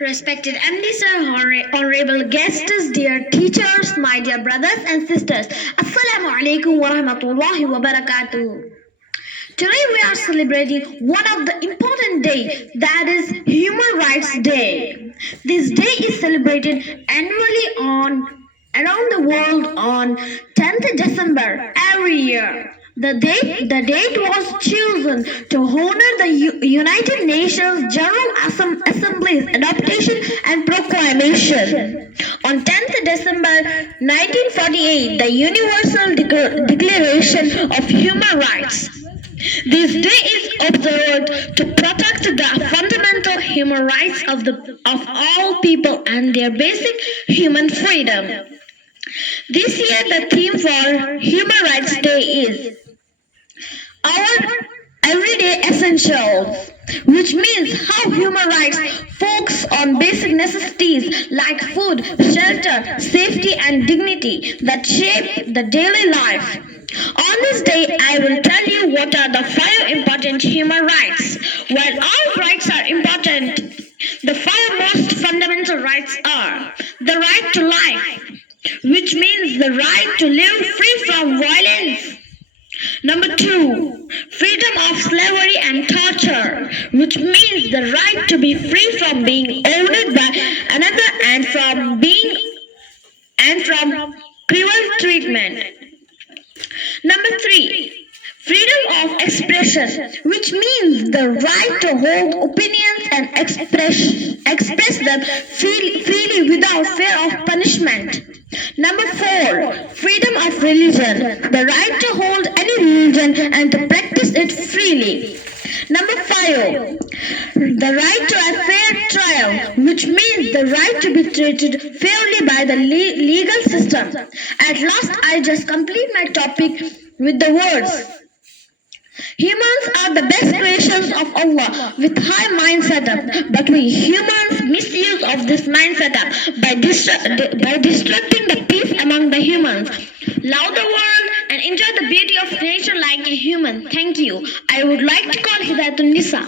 Respected MD sir, honorable guests, dear teachers, my dear brothers and sisters, Assalamu alaikum wa rahmatullahi wa barakatuh. Today we are celebrating one of the important days, that is Human Rights Day. This day is celebrated annually around the world on 10th December every year. The date was chosen to honor the United Nations General Assembly's adoption and proclamation. On 10th December 1948, the Universal Declaration of Human Rights. This day is observed to protect the fundamental human rights of all people and their basic human freedom. This year the theme for Human Rights Day is our everyday essentials, which means how human rights focus on basic necessities like food, shelter, safety and dignity that shape the daily life. On this day, I will tell you what are the 5 important human rights. While all rights are important, the 5 most fundamental rights are the right to life, which means the right to live free from violence. Number 2, freedom of slavery and torture, which means the right to be free from being owned by another and from cruel treatment. Number 3, freedom of expression, which means the right to hold opinions and express them freely without fear of punishment. Number 4, freedom of religion, the right to hold any religion and to practice it freely. Number 5, the right to a fair trial, which means the right to be treated fairly by the legal system. At last, I just complete my topic with the words: humans are the best creations of Allah with high mind setup, but we humans misuse of this mind setup by disrupting the peace among the humans. Love the world and enjoy the beauty of nature like a human. Thank you. I would like to call Hidayatun Nisa.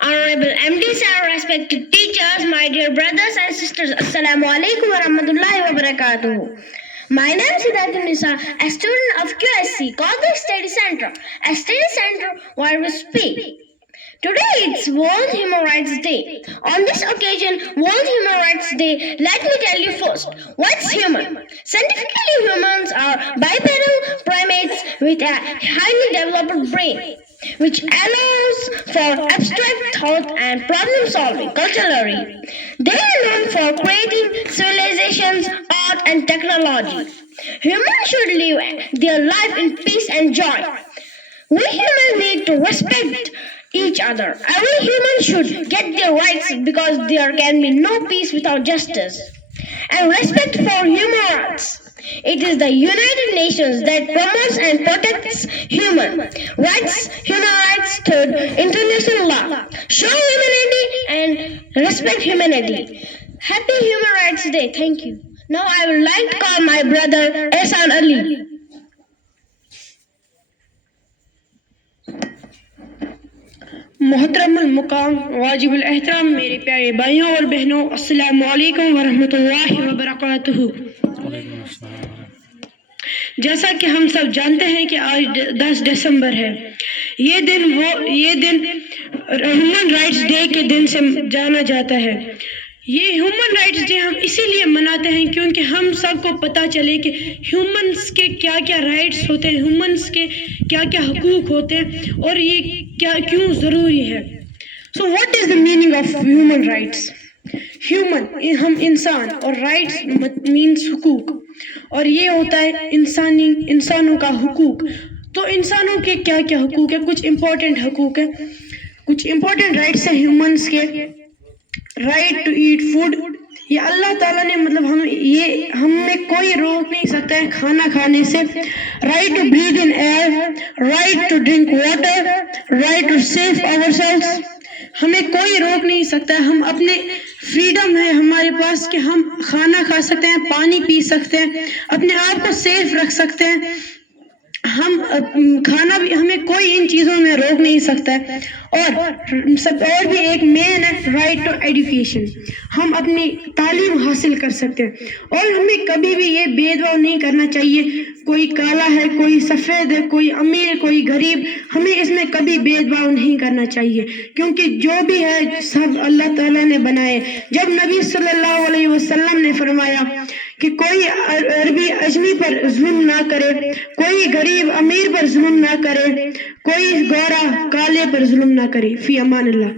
Honorable MD sir, respected teachers, my dear brothers and sisters, Assalamu alaikum wa rahmatullahi wa barakatuh. My name is Hidayatun Nisa, a student of QSC, Qadir Study Center, a study center where we speak. Today it's World Human Rights Day. On this occasion, World Human Rights Day, let me tell you first, what's human? Scientifically, humans are bipedal primates with a highly developed brain, which allows for abstract thought and problem solving. Culturally, they are known for creating civilizations, art and technology. Humans should live their life in peace and joy. We humans need to respect each other. Every human should get their rights because there can be no peace without justice and respect for human rights. It is the United Nations that promotes and protects human rights through international law. Show humanity and respect humanity. Happy Human Rights Day. Thank you. Now I would like to call my brother Ehsan Ali. محترم المقام واجب الاحترام میرے پیارے بھائیوں اور بہنوں، السلام علیکم ورحمۃ اللہ وبرکاتہ۔ جیسا کہ ہم سب جانتے ہیں کہ آج 10 دسمبر ہے، یہ دن ہیومن رائٹس ڈے کے دن سے جانا جاتا ہے۔ یہ ہیومن رائٹس ڈے ہم اسی لیے مناتے ہیں کیونکہ ہم سب کو پتہ چلے کہ ہیومنس کے کیا کیا رائٹس ہوتے ہیں، ہیومنس کے کیا کیا حقوق ہوتے ہیں اور یہ کیوں ضروری ہے۔ So what is the meaning of human rights? Human ہم انسان اور رائٹس مینس حقوق، اور یہ ہوتا ہے انسانوں کا حقوق۔ تو انسانوں کے کیا کیا حقوق ہیں؟ کچھ امپورٹنٹ حقوق ہیں، کچھ امپورٹنٹ رائٹس ہیں ہیومنس کے۔ رائٹ ٹو ایٹ فوڈ، یہ اللہ تعالیٰ نے ہم میں کوئی روک نہیں سکتا ہے کھانا کھانے سے۔ Right to breathe in air, right to drink water, right to save ourselves, ہمیں کوئی روک نہیں سکتا ہے۔ ہم اپنے فریڈم ہے ہمارے پاس کہ ہم کھانا کھا سکتے ہیں، پانی پی سکتے ہیں، اپنے آپ کو سیف رکھ سکتے ہیں۔ ہم کھانا بھی ہمیں کوئی ان چیزوں میں روک نہیں سکتا ہے. اور بھی ایک مین ہے رائٹ ٹو ایجوکیشن. ہم اپنی تعلیم حاصل کر سکتے ہیں اور ہمیں کبھی بھی یہ بھید بھاؤ نہیں کرنا چاہیے. کوئی کالا ہے, کوئی سفید ہے, کوئی امیر, کوئی غریب, ہمیں اس میں کبھی بھید بھاؤ نہیں کرنا چاہیے کیونکہ جو بھی ہے سب اللہ تعالیٰ نے بنائے. جب نبی صلی اللہ علیہ وسلم نے فرمایا کہ کوئی عربی اجمی پر ظلم نہ کرے, کوئی غریب امیر پر ظلم نہ کرے, کوئی گورا کالے پر ظلم نہ کرے. فی امان اللہ.